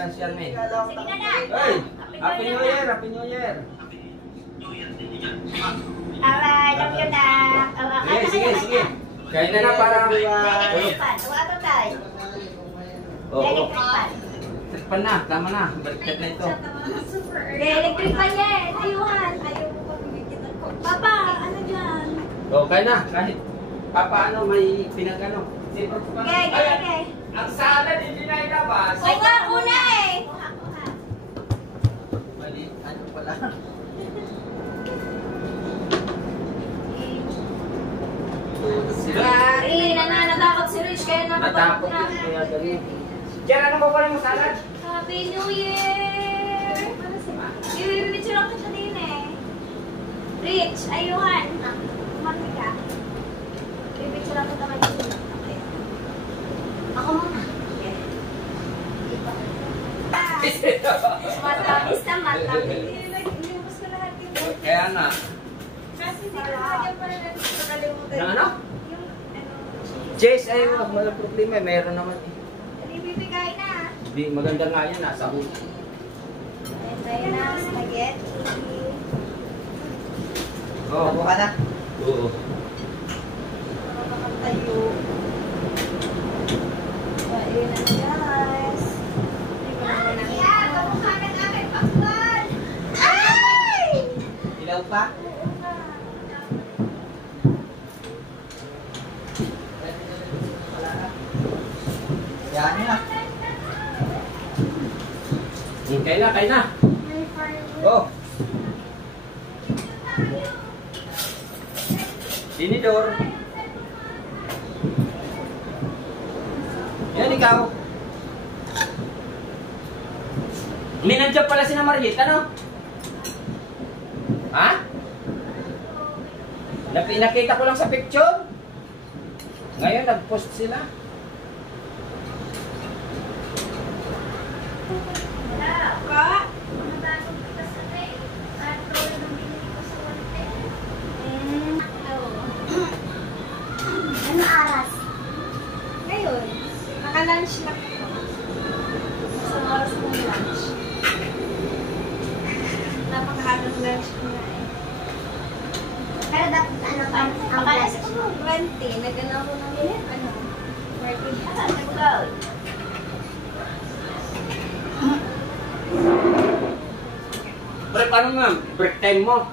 substantial me. Sige na na. Hey! Happy New Year! Happy New Year! Alright, love you na. Sige. Kaya na para... Electric fan. Wala pa tayo. Electric fan. Pan na, tama na. Balikat na ito. Electric fan yan. Ayuhan. Papa, ano dyan? Kaya na. Kahit papaano may pinagano. Okay. Ang salad hindi na ilabas. Oo nga, una eh. Mali, ano pala? Natakot si Rich kaya Natakot na. yun, kaya dali. Diyan, ano ba pala yung salad? Happy New Year! Ibibitsi lang kita din eh. Rich, ayuhan. Marami ka. Ibibitsi lang kita kayo. Okay. Ako muna. Okay. Matamis na matamis. Inubos ko lahat yung... Kaya nga. Kasi hindi ka lagyan pa rin natin sa kalimutan. Na ano? Yung ano... Jess, ay walang problema. Meron naman eh. Ibibigay na. Di, maganda nga yan, nasa huli. Tayo na, spaghetti. Oo. Nabuka na? Oo. Tayo. Ayun na guys. Ayan, kamukha ng aking pakwan. Ay! Ilaw pa? Yan na. Kaya na. Oh. Tinidor. Yan ikaw. May nandiyan pala si na Mariet, ano? Ha? Nakita ko lang sa picture. Ngayon nag-post sila. Ano aras? Ngayon, naka-lunch na ko. Isang oras ng lunch. Napakahalang lunch ko na eh. Pero dapat ano pa? Ang lunch ko 20. Nagana ko ng ano? Working hard. Break ano nga? Break time mo?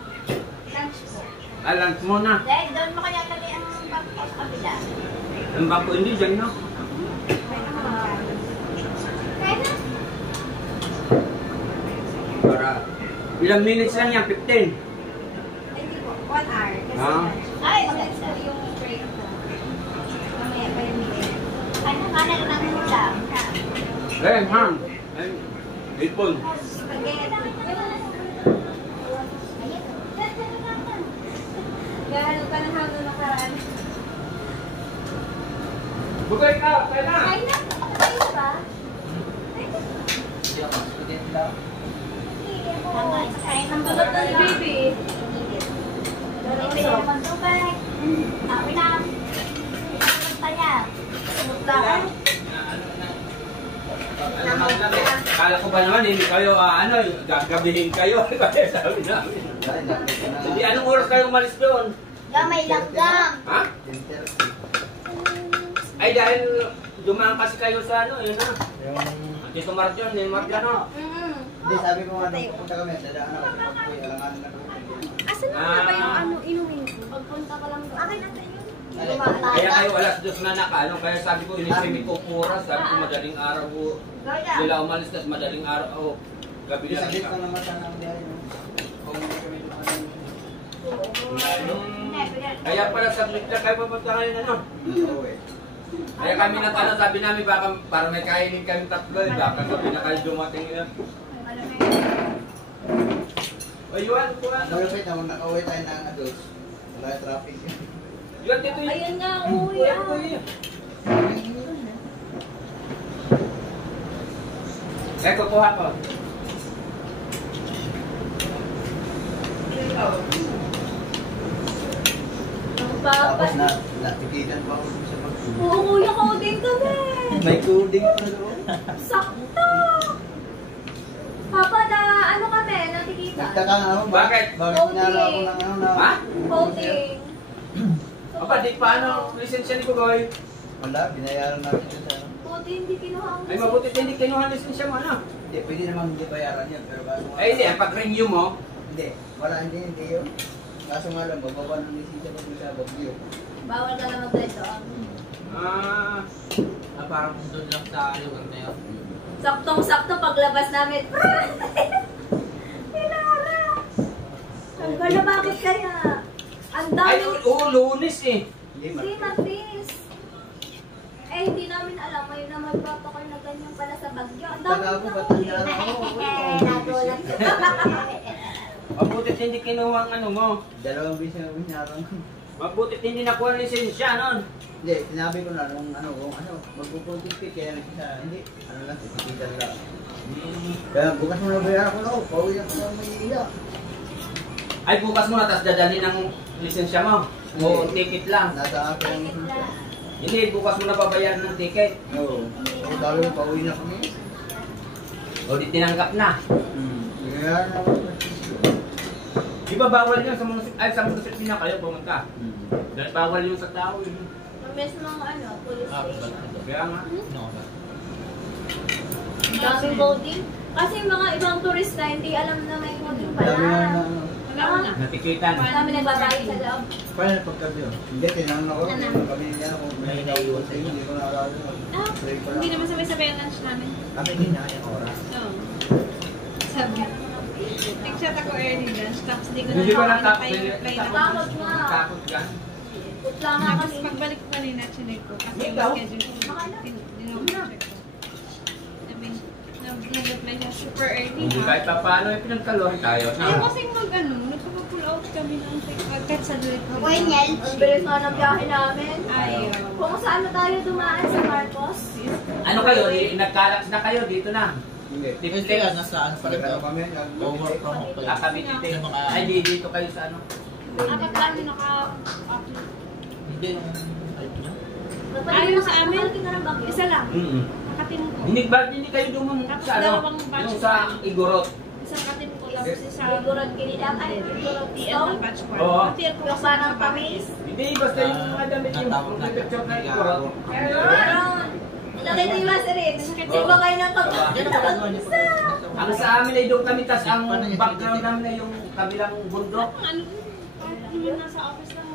Lunch ko. Lunch mo na. Dahil doon mo kaya kami ang bangko sa kabila. Ang bako hindi dyan, no? Kaya na. Para ilang minutes lang yan? 15? Hindi po, 1 hour. Kasi ay, maganda yung break ko. Mamaya pa yung meeting. Ano ka na lang ulam? Eh, ma'am. Ipon. Gahalo ka na hanggang nakaraan. Bugay ka, kaya na. Kain na? Kain na ba? Hindi ako, spaghetti daw. Tama, kain ng balot ng baby. Ipin naman ito ba? Ulam. Pagtaya. Mutlaan. Kala ko ba naman, hindi kayo, gagabihin kayo. Kaya sabi namin. Hindi, anong oras kayo umalis doon? Gamay langgam. Ha? Ay, dahil dumaan kasi kayo sa yun na. Tito Marjon, ni Marjano. Hindi, sabi ko nga, pupunta kami, dadaan ako, pagpuy, alanganin na kami. Asan na ba yung inumin ko? Pagpunta ka lang doon. Akin natin yun. Kaya kayo alas 2 na naka, kaya sabi ko, inisimi ko pura, sabi ko madaling araw ko. Nila umalis, tas madaling araw, gabi Hindi, na saglit lang naman sana ang biyahe. Kung hindi kami dumaan. Kaya pala saglit na kayo papunta ngayon, ano? Oo eh. Kaya kami nagtanong, sabi namin baka para may kainin kami tatlo, baka gabi na kayo dumating yun. O yun, kuha. Malapit na, nakauwi tayo ng adults. Wala yung traffic. Yun, dito yun. Ayun nga, uwi ah. Kaya kukuha ko. Tapos na, natikitan pa ako sa pagtulog. Oo, kuya, coding kami. May coding pa doon. Sakto. Papa, na ano kami, natikita? Nagtaka nga ako. Bakit? Bakit pinara ako ng ano na... Ha? Voting. Aba, di paano lisensya ni Kugoy? Wala, binayaran namin yun sa ano. Voting, hindi kinuha ang Ay, mabuti hindi kinuha ang lisensya mo, ano? Hindi, pwede naman hindi bayaran yun. Pero kaso nga... Ay, hindi, ang pag-renew mo, Hindi, wala, hindi yun. Kaso nga lang, bababa ng lisensya pag sa Bagyo. Bawal ka naman tayo doon. Parang doon lang sa lugar na yun. Saktong-sakto paglabas namin. Pinara! Ang gala, bakit kaya? Ang ay, dami. Lunes eh. Hindi, Hindi, Matis. Eh, hindi namin alam. May naman protocol na ganyan pala sa Bagyo. Ang dami Taga ako, na ba't ulit. nangyari ako? Nagulat. Mabuti hindi kinuha ang ano mo. Dalawang bis na binayaran ko. Mabuti hindi nakuha ang lisensya, nun. Hindi, sinabi ko na nung magpupuntik kaya nagkisa, hindi, ano lang, titikitan lang. Kaya bukas mo na bayaran ko na ako, pauwi ako ng may iya. Ay, bukas mo na, tapos dadalhin ang lisensya mo. O ticket lang. Nasa akin ang Ticket lang. Hindi, bukas mo na babayaran ng ticket. Oo. Ako talo yung pauwi na kami. O di tinanggap na. Bayaran na ako. Di ba bawal yun sa munisip? Ay, sa munisip niya kayo pumunta. Dahil bawal yun sa tao yun. Ang mismong ano, police station. Kaya nga. No, Ang daming voting. Kasi mga ibang turista hindi alam na may voting pala. Dami na ano. Ah, Natikitan. ang dami nagbabayad sa loob. Paano na pagkabi yun? Hindi, tinanong ako. Kami niya ako, may naiwan sa inyo, hindi ko nakakala. Hindi naman sabay-sabay ang lunch namin. Kami din na yung oras. Oo. Sabi. Nag-chat ako early lunch, tapos hindi ko Hindi ko na natakot. reply na. Takot nga. Takot ka. Putla nga Tapos kasi. pagbalik ko kanina, chinek ko. Kasi yung Ikaw? schedule ko. Dinag-check ko. Sabi, nag-reply siya super early Hindi ha. kahit pa paano ay pinagkalohin tayo. Ayaw kasing mag-ano, nagpa-pull out kami ng kahit ko. Ang bilis nga ng biyahe namin. Ayaw. Kung saan na tayo dumaan sa Marcos. Ano kayo? Nagkalax na kayo dito na. Hindi. Kasi yan, nasa ano pa rin Nagkano daw. kami, Over from pa yun. Kami dito. Yung mga- Ay, di dito kayo sa ano. Apat kami Hindi yung type niya. Ayaw sa amin. Isa lang. Nakatim ko. Hindi kayo dumang Tapos sa ano. dalawang batch Yung sa Igorot. Isang katim ko, tapos isa Sigurad kinidam. Ay, sigurad TL stone. ng batch ko. Oo. TL ko Yung parang tamis. Hindi, basta yung mga damit yung picture na Igorot. Meron. Nakita yung si Rich. Iba kayo ng pagkakita. Ang sa amin ay doon kami, tas ang background namin ay yung kabilang bundok. Ano? Naman nasa office lang.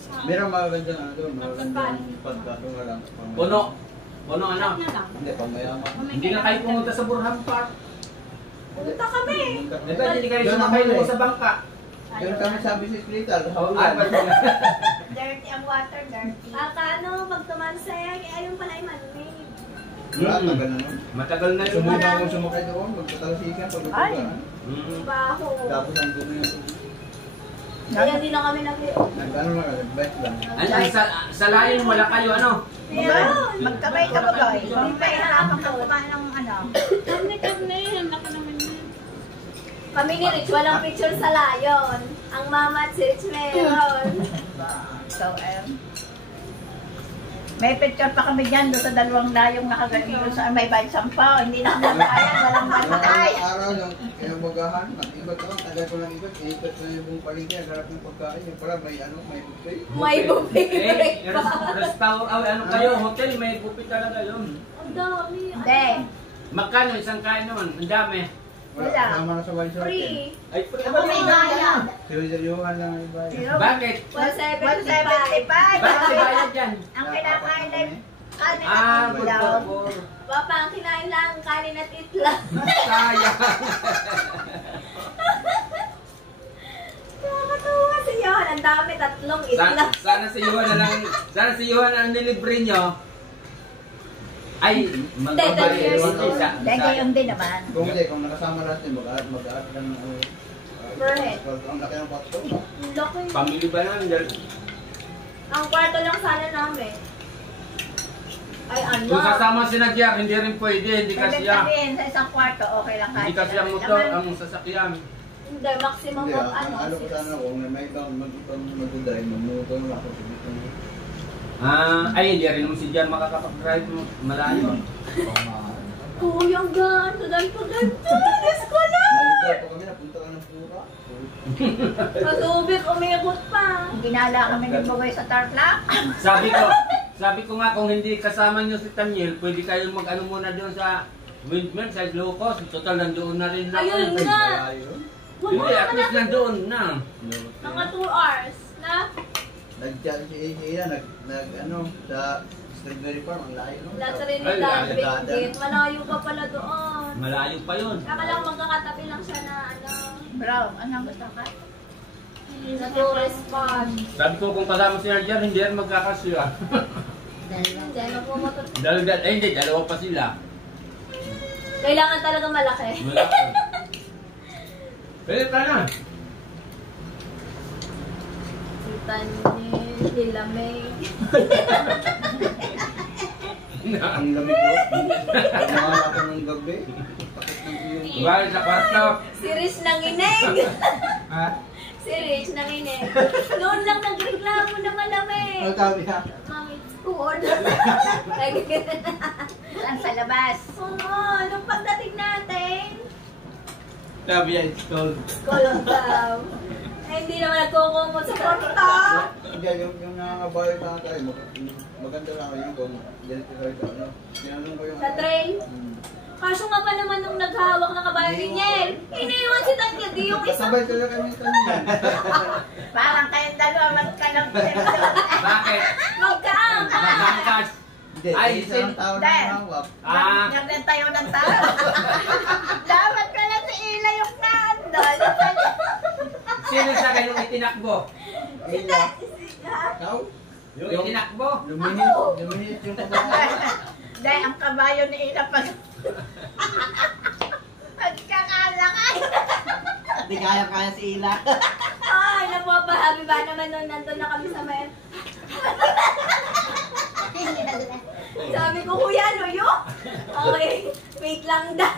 Sa Meron magaganda na doon, magaganda pagkato nga lang. Puno. Puno ano? na lang. Hindi, pangmayaman. Hindi na kayo pumunta sa Burhan Park. Punta kami. Diba, hindi kayo sumakay doon sa bangka. Pero kami sabi sa hospital, Oh, ay, Dirty ang water, dirty. Ano, pag tumansay, ayun pala ay man-made. wala, tagal na nun. Matagal na yun. Sumuha akong sumakay doon, magtatalsikan, pagkatugan. Baho. Tapos ang dumi yung Kaya hindi na kami nag-ano lang, nag-bike lang. Ano, sa layon wala kayo, ano? Meron. Magkabay ka ba, Goy? Hindi pa iharapan ka kumain ng ano. Karne, ang laki naman yun. Kami ni Rich, walang picture sa layon. Ang mama at si Rich meron. So, may picture pa kami dyan doon sa dalawang layong nakagaling doon sa may bayad sampa. Hindi na kami kaya, walang matay. Ang araw yung kinabagahan, nag-ibat ako, tagal ko lang ibat, ibat ko yung buong palengke, nagarap ng pagkain. Yung pala may ano, may buffet. May buffet Restaurant, ano kayo, hotel, may buffet talaga yun. Ang dami. Hindi. Magkano isang kain naman? Ang dami. Wala, Wala. kasama na sa wali sa hotel. Free. Ay, Ako may bayad. Sinusulyuhan lang ang iba. bakit? 175. 175. Bakit may bayad yan? Ang kinakain ay kanin at Ah, good ulam. for Papa, ang kinain lang kanin at itlog. Sayang. Nakakatuwa si Johan. Ang dami, tatlong itlog. Sana si Yuhan na lang, sana si Yuhan ang nilibre nyo. Ay, magbabalik years yun old. isa. Dahil gayon din naman. Kung hindi, kung nakasama natin, mag-aat lang ng ano. Per head. Ang laki ng pato, no? Ang laki. Pamili ba naman? Ang kwarto lang sana namin. Ay, ano? Kung sasama si Nadia, hindi rin pwede, hindi Pwede kasi yan. sabihin sa isang kwarto, okay lang kahit. Hindi kasi ang sila. motor, Naman, ang sasakyan. Hindi, maximum Hindi, of ang ano ko six. sana kung may ibang mag-drive, mamuto na ako sa dito. Ah, ay, hindi rin naman si Jan makakapag-drive malayo. Uy, ang ganto, ganto. Diyos ko na! Naligaw pa kami, napunta ka ng pura. Matubig, umikot pa. Ginala kami ng bugay sa tarlac. Sabi ko nga kung hindi kasama nyo si Tanyel, pwede kayong mag-ano muna doon sa windmill, sa Ilocos. Total, nandoon na rin na. Ayun Ay, nga. malayo. Hindi, at least nandoon na. Mga 2 hours na. Nag-chat si Iya, nag-ano, sa Strawberry Farm, ang layo. no? La Ay, Trinidad, layo. Benguet. Malayo pa pala doon. Malayo pa yun. Saka lang magkakatabi lang siya na ano. Bro, anong gusto ka? Sa tourist spot. Sabi ko kung kasama si Arjan, hindi yan magkakasya. Hindi, magpumotor. Hindi, dalawa pa sila. Kailangan talaga malaki. Wala pa. Pwede ka na. Si Tanyel, Lila May. Ang lamig ko. Pagmamala ko ng gabi. Takot ng iyong. Bali sa kwarto. Si Rich nanginig. Ha? Si Rich nanginig. Noon lang nagreklamo na malamig. Ang sabi niya, Mami, it's cold. Saan sa labas? Oo, nung pagdating natin, Sabi niya, it's cold. cold daw. Ay, hindi naman nagkukumot sa kwarto. hindi, yung nangangabayo sa tayo, maganda lang yun kung ganito kayo sa ano. Tinanong ko yung Sa train? Kaso nga pa naman nung naghawak ng kabayo ni Niel, iniwan si Tanya, di yung isa. Kasabay sila kami sa kanila. Parang kayong dalawa magkalagpento. Bakit? Magkaang. Magkangkas. Hindi, Ay, isang tao na Dahil. hawak. Ah. Nagdan tayo ng tao. Dapat pala si Ila yung naandol. Sino sa kayo itinakbo? Ila. Ikaw? Yung itinakbo? Luminit yung kabayo. Dahil ang kabayo ni Ila pag... Pagkakalakay. Hindi kaya si Ila. Ay, napapahabi ba naman nung nandun na kami sa may... Sabi ko, Kuya, ano yun? Okay, wait lang daw.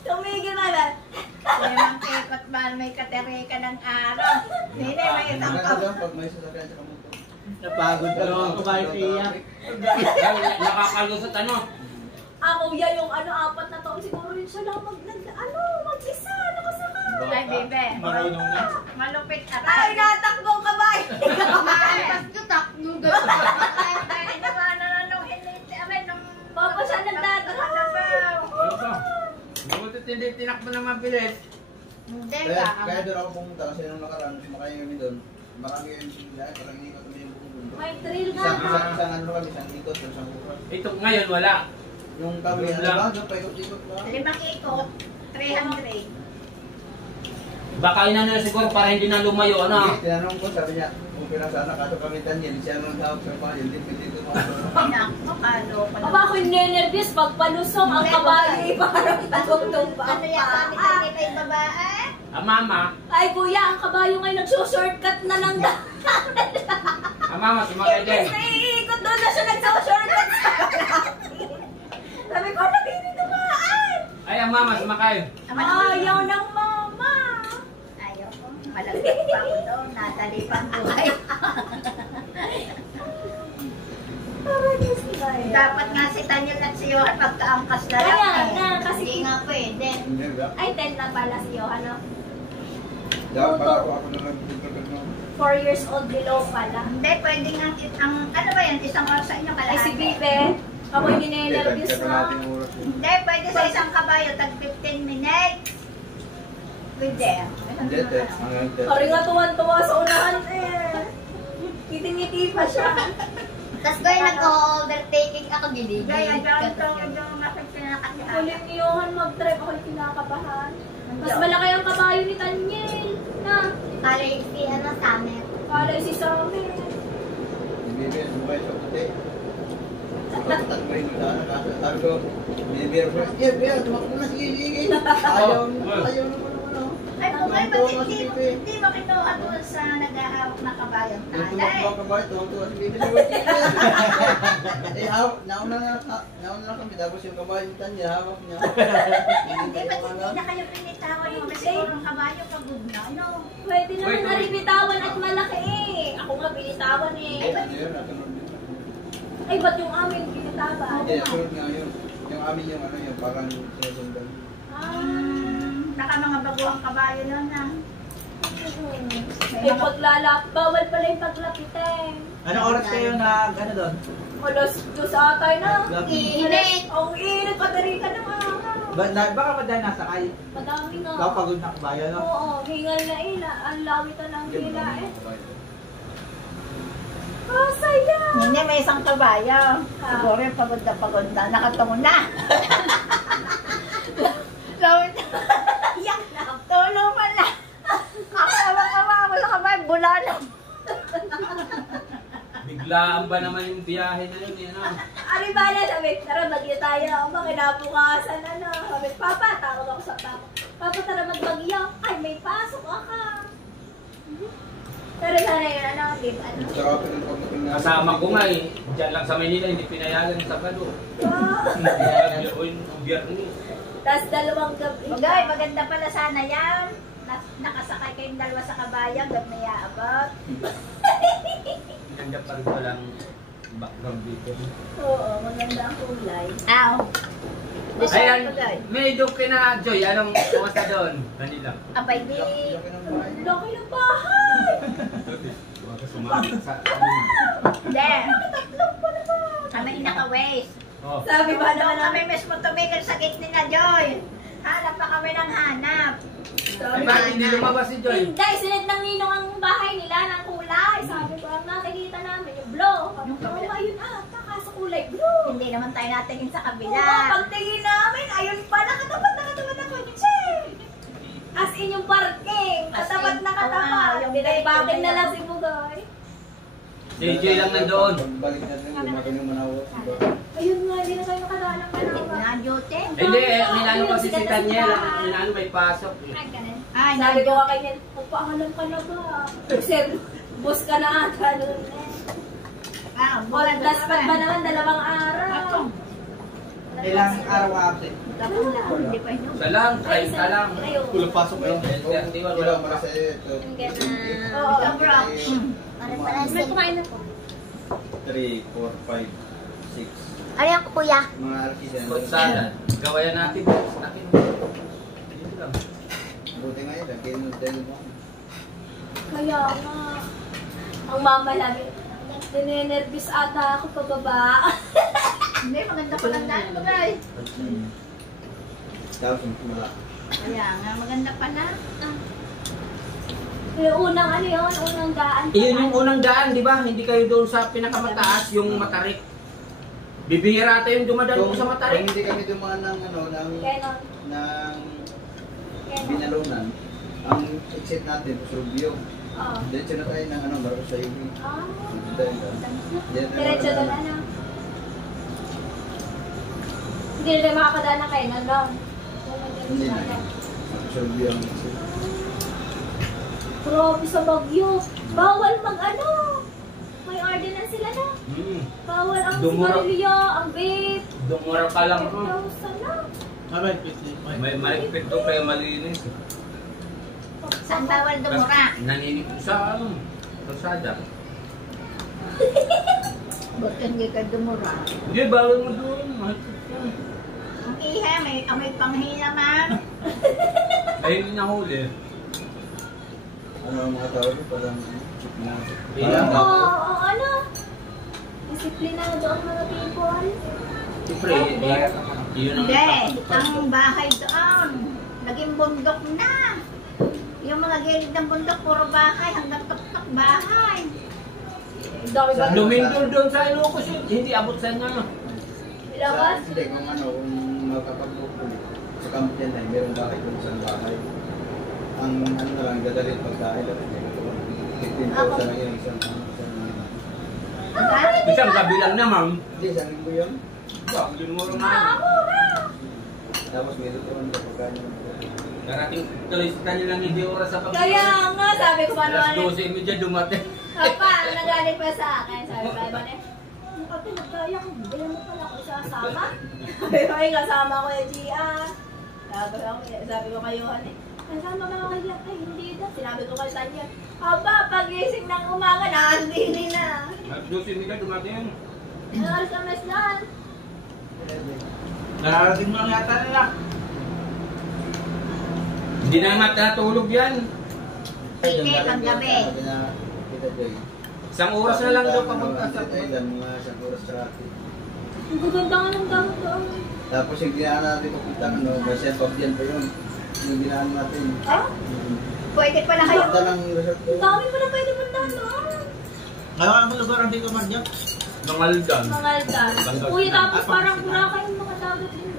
Tumigil na lang. Lemang kekot ba may katereka ng araw. Nene, may isang Maganda lang pag may sasakyan sa kamuto. Napagod ka naman kumain si Iya. Nakakalusot ano? Kuya, yung ano, 4 na taon siguro yun siya lang mag-isa, nakasaka. Ay, bebe. Marunong na. Malupit Ay, aray. natakbo ka ba? Mas kutak. Dahil inawanan na nung hiniti. Aray, nung... Papa siya nagdadaraw. Buti hindi tinakbo ng mabilis. Hindi Kaya doon ako pumunta kasi nung nakaraan, sumakay kami doon. Marami yung sila, parang hindi ko kami yung buong mundo. May thrill Isang nga. ano kami, isang ikot, isang ukot. Ito ngayon wala. Yung kami, Doon ano lang. ba? Doon pa ikot-ikot ba? 5 ikot, 300. Baka inano siguro para hindi na lumayo ano. Hindi, tinanong ko, sabi niya, kung pinasana kaso kami Daniel, siya nung tawag sa pa, hindi pwede ko Nako, ano pala. Aba, ako nervous pag palusong ang kabayo ay parang tagong pa. Ano yan, sabi tayo kay babae? Mama. Ay, kuya, ang kabayo ngay nagsushortcut na ng daan. Mama, sumakay din. Imbes na iikot doon na siya nagsushortcut sa sabi ko, naging dumaan. Ay, ang mama, sumakay. Ayaw ng mama. Ayaw ko. Malagyan pa ako doon. Nadali pang buhay. Parang yung slide. Dapat nga si Daniel at si Johan pagkaangkas na lang. Kaya eh. nga, kasi- Hindi nga pwede. Hindi ba? Ay, 10 na pala si Johan. Dapat pala ako na nag-tikot mo. 4 years old below pala. Hindi, pwede nga, ano ba yan? Isang oras sa inyo Ay, kalahati. si Bibe. Ako'y ninenervous na. Hindi, pwede sa isang kabayo, tag 15 minutes. Pwede. Hindi, Pari nga tuwan-tuwa sa unahan eh. Ngiti-ngiti pa siya. Tapos ko yung nag-overtaking ako, giligid. Gaya, dyan to, yung nakapinakasihan. Kulit ni Johan mag-drive. Ako'y kinakabahan. Mas malaki ang kabayo ni Tanyel. Na, Kalay si Summer. kalay si Samer. Bibir, sumay sa puti. Pagkatan mo rin sana, kaso sabi ko, bibir ko, tumakbo na, sige. Ayaw naman ano. Ay, kung ay, ba't hindi mo kinuha doon sa nag-aawak na kabayang Yung talay? tumakbo ka ba, tumakbo si bibir. Nauna na kami, tapos yung kabayo niya, hawak niya. Hindi, ba't hindi na kayo pinitawan mo? Kasi siguro ang kabayo pagod na, ano? Pwede naman Wait, na wait. rin bitawan at malaki eh. Ako nga binitawan eh. Ayun, natunod din. Ay, ba't yung amin binitawan? Hindi, nasunod nga yun. Yung amin yung ano yung parang sinusundan. Naka mga baguang kabayo nun na. May paglalap, bawal pala yung paglapitin. Anong oras kayo na ano doon? Alas 2 atay na. Init. Ang init, padari ka ng araw. Baka ba dahil nasa kay? Madami nga. Kapagod na kabayo, no? Oo, hingal na ila. Ang lawitan ng hila eh. Saya! Hindi, may isang kabayo. Siguro yung pagod na, nakatungo na. Lawit na. Yak na! Tulong man na. Kawa sa kabayo, bulalang. Biglaan ba naman yung biyahe na yun, yan ah. Ari ba na, sabi, tara bagyo tayo. Aba, kinabukasan ano. Sabi, Papa, tawag ako sa papa. Papa, tara magbagyo. Ay, may pasok ako. Pero sana yun, ano, di ba? Ano? Tsaka pinagpapagin na. Kasama ko nga eh. Diyan lang sa Manila, hindi pinayagan sa Sabado. Hindi o yung biyernes. Tapos 2 gabi. Bagay, maganda pala sana yan. Nakasakay kayong dalawa sa kabayo, gab na yaabot. Ganda pa rin palang background dito. Oo, maganda ang kulay. Aw. Ayan, may doon na Joy. Anong kumusta doon? Manila. Abay, di. Laki ng bahay! Baka sumabit sa... Hindi. Kami naka-waste. Oh. Sabi ba Doon naman kami mismo tumigil sa gate ni na Joy. Hanap pa kami ng hanap. Ay, bakit hindi lumabas si Joy? Hindi, sinid ng ninong ang bahay nila ng kulay. Sabi ko, ang nakikita namin yung blue. Sabi ko, ayun kaso kulay blue. Hindi naman tayo natingin sa Oo, kabila. pagtingin namin, ayun pa, nakatapat na kotse. As in yung parking, katapat na katapat. yung Pinagbaking na lang si Bugoy. Si Joy lang nandoon. Balik natin, lumakin yung manawa. Ayun nga, hindi na tayo makadaan ng panawa. Na duty. Hindi, ninano kasi si Daniel. Ninano may pasok. Ay, Sabi ko kay Nen, magpaalam ka na ba? Sir, boss ka na ata doon eh. bulan Tapos pa ba naman 2 araw? Ilang araw ka absent? Hindi pa yun. Sa lang, try ka lang. Kulang pasok mo yun. Hindi ba Wala wala para pa? sa ito. Oo, ang rock. Ano pala May kumain na po. 3, 4, 5, 6. Ano yan ko, kuya? Mga artisan. Food salad. Gawayan natin. Dito lang. Buti nga yun, lagyan mo. Kaya nga, ang mama lagi, ninenervous ata ako pababa. Hindi, maganda pa lang dahil bagay. Tapos mula. Kaya nga, maganda pa na. Yung unang ano yun, unang daan. Iyon yung unang daan, di ba? Hindi kayo doon sa pinakamataas, yung Matarik. Bibihira tayo yung dumadaan ko sa Kung Matarik. hindi kami dumaan ng ano, Ganon. ng Ganon. Binalunan, ang exit natin, Surubyo. Oo. Diretso na tayo ng ano, Barko sa UV. Ah. Diretso Diretso doon ano. Hindi na tayo makakadaan ng kainan doon. Hindi na. Surubyo ang exit. Grabe sa Bagyo. Bawal mag ano. May ordinance sila na. Bawal ang Dumura. sigarilyo, ang vape. Dumura pa lang. Sana. Mabay, pwede. May malikpit doon kaya malinis. Saan bawal dumura? Naninig ko sa ano, kalsada. Ba't hindi ka dumura? Hindi, bawal mo doon. Malikpit yan. Ang iha, may panghina man. Ay, hindi nahuli. Ano ang mga tao doon? Parang Bilang. Oo, ano? Disiplinado ang mga people. Siyempre, yun ang Hindi, ang bahay doon. Naging bundok na. Yung mga gilid ng bundok, puro bahay, hanggang tuktok bahay. Ang dami ba? Lumindol doon sa Ilocos yun. Hindi abot sa inyo. Ilabas? Hindi, kung ano, kung magkapag-ulit sa camp yan ay meron bahay doon sa bahay. Ang ano na lang, dadalhin pagkain lang. 15,000 lang yun, isang Isang kabilang na, ma'am. Hindi, isang linggo yun. Hindi mo rin Mura! Tapos may tutuan ka pagkain. Karating tuloy sa kanilang hindi oras sa pagkain. Kaya nga, sabi ko paano Alas ano. 12:30 dumating. Papa, nagalit pa sa akin. Sabi ko, ba ne? Ate, nagkaya ko. Hindi mo pala ako isasama. Sabi ko, ay, kasama ko yung GR. Sabi ko kayo, ano kasama ba ako yan? Ay, hindi daw. Sinabi ko kay Tanya, aba, pagising ng umaga, nakandili na. Alas 12:30 dumating. Ano oras ang mas doon? Nararating mo lang yata nila. Hindi na naman natulog yan. Hindi, panggabi. Kita Joy. Isang oras na lang daw papunta sa... Thailand, mga isang oras traffic. Ang gaganda nga ng damo doon. Tapos yung ginaan natin papunta, may set-off yan pa yun. Yung ginaan natin. Ah? Pwede pala kayo. Punta ng resort Ang doon. dami pa na pwede puntahan doon. Ngayon ang lugar ang dito man dyan. Mangaldan. Mga aldan. Uy, tapos parang Boracay yung mga dagat yun.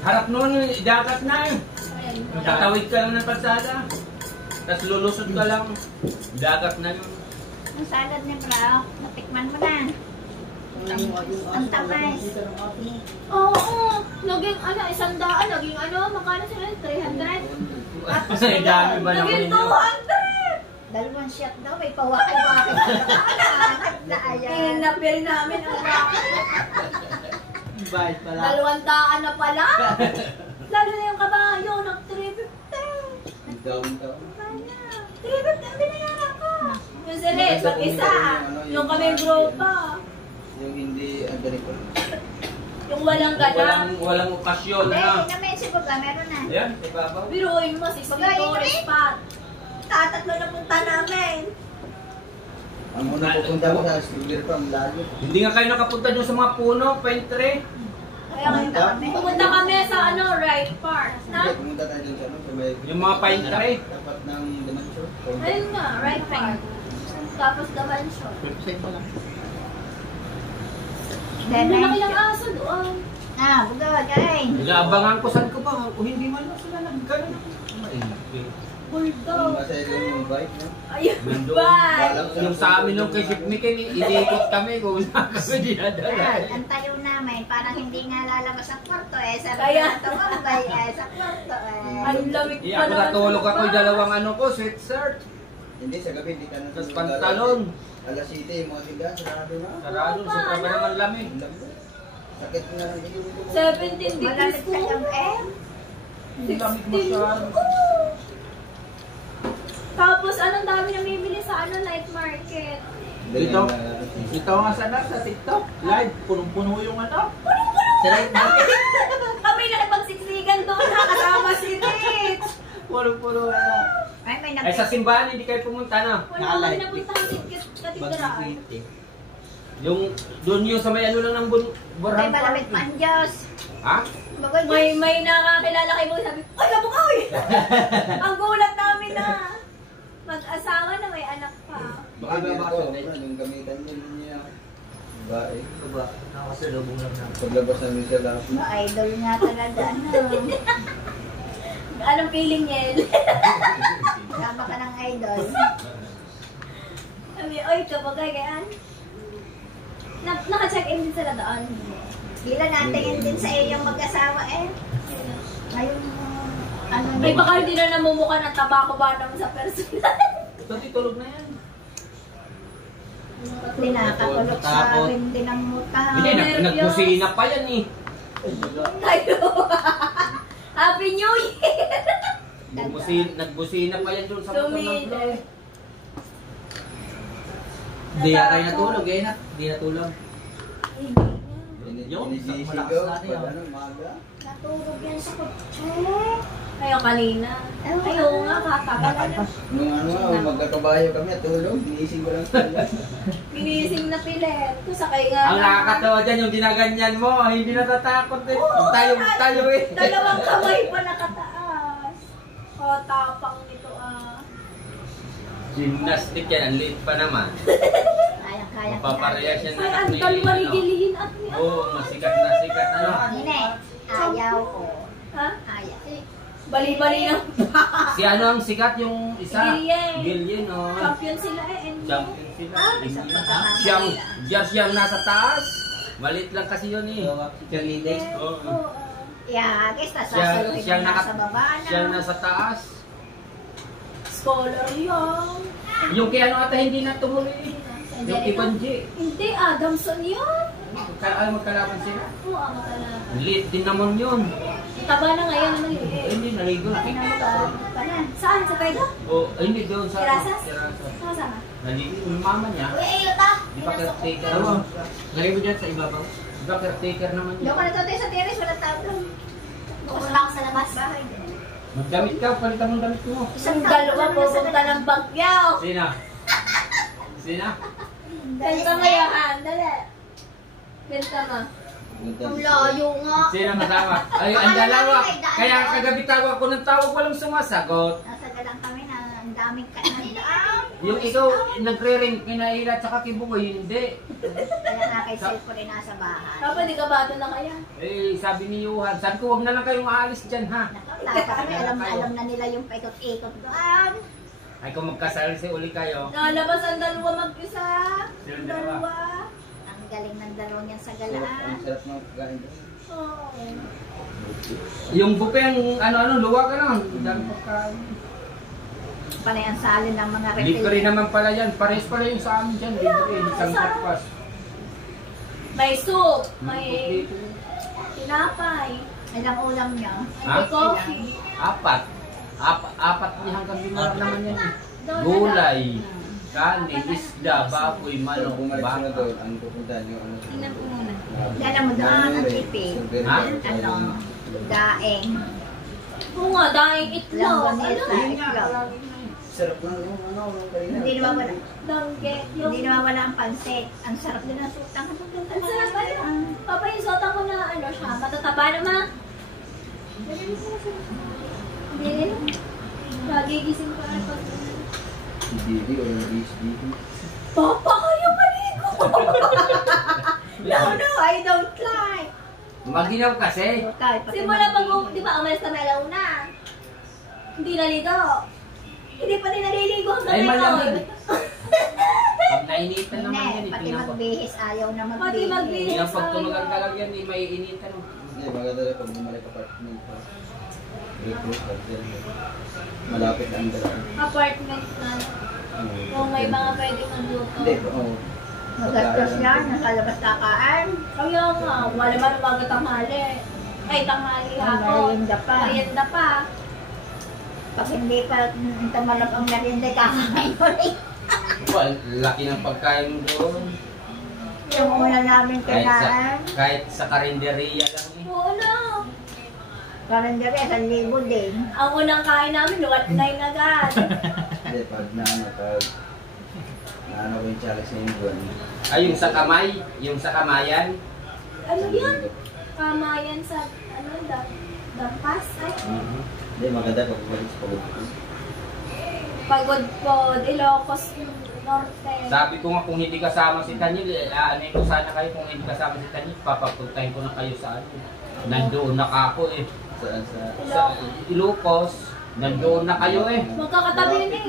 Harap noon, dagat na eh. Ayun. Tatawid ka lang ng kalsada. Tapos lulusot ka lang. Dagat na yun. Ang salad ni Bro, natikman mo na. Ang tamis. Oo, naging ano, 100, naging ano, magkano sila? 300? Tapos Ay, dami ba naman naging yun? 200! Dalawang shot daw, may pawakay-wakay. Na Eh, ayan. napil namin ang bakit. Bait pala. 200 na pala. Lalo na yung kabayo, nag-350. Ang taon-taon. 350 ang binayaran ko. Yung Celeste, mag-isa. Yung kami grupa. Yung hindi, ang ganito. Yung walang ganap. Walang okasyon Hindi, na. na Mexico ka, meron na. Ayan, ibabaw. Biruin mo, 60 tourist spot. Tatatlo na punta namin. Ang una pupunta ko sa Stubir pa, ang layo. Hindi nga kayo nakapunta doon sa mga puno, pine tree. Kaya pumunta kami sa ano, Ride Park. Hindi, Na? pumunta tayo dun sa ano, sa may... Yung mga pine tree. Tapat ng Dimansyon. Ayun nga, Ride Park. Tapos Damansion. 50% pa lang. Ang laki ng aso doon. Ah, bugod, ay. Nag-aabangan ko saan ko ba? O hindi man lang sila nagkaroon ako. Bulldog. Masaya yung bike, no? Ayun, Nandun. bye. Yung sa amin nung kay Ship Miken, iniikot kami kung saan kami dinadala. Ang tayo namin, parang hindi nga lalabas sa kwarto eh. Sa Kaya- tumambay eh, sa kwarto eh. Ang lamig Iya, pa ako naman. natulog ako yung dalawang ano ko, sweatshirt. Hindi, sa gabi, hindi ka na Tapos pantalon. Alas 7, yung mga tiga, sarado na. Sarado, sobrang ba naman lamig. Ang lamig. Sakit na lang dito. 17 degrees Malalit po. sa yung eh. Ang lamig 16. masyado. Oo. Tapos, anong dami namimili sa ano, night market. Dito. Ito nga sana sa TikTok. Live. Punong-puno yung ano. Sa live market. Kami nakipagsiksikan doon, nakasama si Rich. Punong-puno na. Ay, may Ay sa simbahan, hindi kayo pumunta na. Wala kami napuntahan sa katedral. Yung, doon yung sa may ano lang ng May Borhan malamit Park. pa ang Diyos. Ha? Bagoy May nakakilala kayo mo sabi, ay, labok ako eh. Ang gulat namin na. Mag-asawa na may anak pa. Baka ba Ito, yung gamitan niya. Bae. Ba? Nakasalubong lang na. Paglabas namin siya lahat. Ma-idol nga talaga. Ano? Anong feeling niya? Tama ka ng idol. Sabi, oy, kapag ganyan. Naka-check-in din sila doon. Sila natingin din sa iyong mag-asawa eh. Ngayon, ano Ay, baka hindi na namumukha ng tabako ba naman sa personal. Dati tulog na yan. Tinakatulog sa akin din ang muta. Hindi, nagkusina pa yan eh. Tayo. Happy New Year! Nagbusina pa yan doon sa motor ng Sumili. vlog. Hindi yata yung natulog eh na. Hindi natulog. Yung Inisisigaw, malakas natin, pag ano, maga. Natulog yan sa kotse. Ayaw kanina. Ayaw nga, kakagalan na. Nung ano, magkakabayo kami at tulog, inising ko lang sila. Ginising na pilit. Sakay nga. Ang nakakatawa dyan, yung dinaganyan mo, hindi natatakot eh. Tayo eh. Dalawang kamay pa nakataas. O, tapang nito ah. Gymnastic yan, ang liit pa naman. Kaya-kaya. Mapapareha siya na Ay, anak ang ni dalawa ano. rigilihin at ni Oo, masikat na sikat. Ano? Nine, ayaw ko. Ha? Ayaw. Bali-bali ng Si ano ang sikat yung isa? Gillian. Gillian, oh. champion sila eh. Champion sila. Isang pagkakama Siyang, nila. siyang nasa taas. Malit lang kasi yun eh. Cheerleading. Oo. Yeah, guess sasaluhin Siyang na nasa baba na. Siyang nasa taas. Scholar yun. Yung kay ano ata hindi na tumuloy. Yung kay Panji. Hindi, Adamson yun. Magkalaban sila. Oo, ama talaga. Liit din naman yun. Taba na ngayon na maliit. Hindi, naligo. Saan? Sa Paido? Oh, hindi doon sa Terasas? Terasas. Sama? Naligo yung mama niya. Uy, ayun ta! Di pa ka-take Ano? Ngayon mo dyan sa ibabaw? Diba, caretaker naman Doon ka yun. na tayo sa terrace, wala tao doon. Bukas na ako sa labas. Bahay din. Magdamit ka, palitan mong damit mo. Isang dalawa pupunta ng Bagyaw. Sina? Sina? Kanta mo yan, dali. Kanta mo. Ang layo nga. Sina kasama? Ay, ang dalawa. Kaya kagabi tawag ko ng tawag, walang sumasagot. Nasa galang kami na ang daming kanandaan. Yung ikaw, nagre-ring, kinahila, tsaka kibugoy, hindi. Kaya nga kay cellphone rin nasa bahay. Papa, di ka bato na kaya? Eh, sabi ni Johan, sabi ko, huwag na lang kayong aalis dyan, ha? Tapos alam na nila yung paikot-ikot doon. Ay, kung magkasal si uli kayo, Nalabas ang dalawa mag-isa. Silang Ang dalawa. dalawa. Ang galing ng dalaw niyan sa Ang galaan. sarap ng pagkain doon. Oo. yung bupe, ano-ano, luwa ka naman. Ang dami pagkain. Panay ang salin ng mga Libre naman pala yan. Pares pala yung sa amin dyan. Libre, isang breakfast. May soup, may Dito. tinapay, Ilang ulam niya. may coffee. Apat. Apat niya hanggang lima naman yan. Eh. Gulay, kanin, isda, baboy, Pero manok, bumalik sila baka. doon, ang pupuntahan yung ano. Tingnan ko muna. Dala mo doon ang tipid. Ha? Ano? Daeng. Oo nga, daing itlog. Langganisa. Ano? Itlog. Sarap ng yung ano, yung kanina. Hindi naman wala. Langge. Hindi naman wala ang pansit. Ang sarap din ang sutang. Ang sarap ba yun? Papa, yung sotang ko na ano siya, matataba naman. Hindi rin. Nagigising pa rin pag Bibi o yung HDB. Papa, kayo maligo! No, I don't like. Maginaw kasi. Simula pag, di ba, umalis na melaw na. Hindi naligo. Hindi pa din naliligo hanggang Ay, ngayon. malamig. Pag nainitan naman yan, Hindi, pati itinapag. magbihis ayaw na Pati magbihis. magbihis. Yung pagtumagal talaga yan, may initan. Hindi, maganda rin pag bumalik apartment pa. Recruit, malapit ang dalawa. Apartment na. Kung may mga pwede magluto. Hindi, oo. Magastos yan, nasa labas kakaan. Kaya nga, wala man umaga tanghali. Ay, tanghali hapon. Merienda pa. Merienda pa. Pag hindi pa tamalap ang merienda, kakain mo rin. Well, laki ng pagkain mo doon. Yung una namin kailangan, Kahit sa karinderiya lang eh. Oo na. karandari, 1,000 din. Ang unang kain namin, luwat na yun agad. Hindi, pag pag naano ko yung challenge sa yung buwan. Ay, yung sa kamay, yung sa kamayan. Ano yun? Kamayan sa, ano, dampas? Ay, Hindi, maganda pag bumalik sa pagod. Pagod po, Ilocos Norte. Sabi ko nga kung hindi kasama si Tanyel, aanay ko sana kayo kung hindi kasama si Tanyel, papapuntahin ko na kayo sa ano. Nandoon na ako eh. Saan sa... Sa Ilocos, nandoon na kayo eh. Magkakatabi yun eh.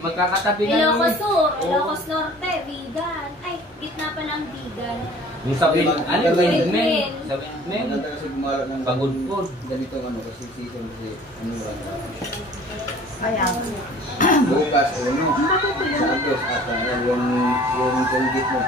Magkakatabi na yun Ilocos eh. Sur, Oo. Ilocos Norte, Vigan. Ay, gitna pa ng Vigan. Yung sa Windmen, Windmen. sa Windmen, Maganda kasi gumala ng pagod-pod. ganito ano kasi season kasi ano lang. Kaya, Bukas o ano. Sa Agos at yung convit mo.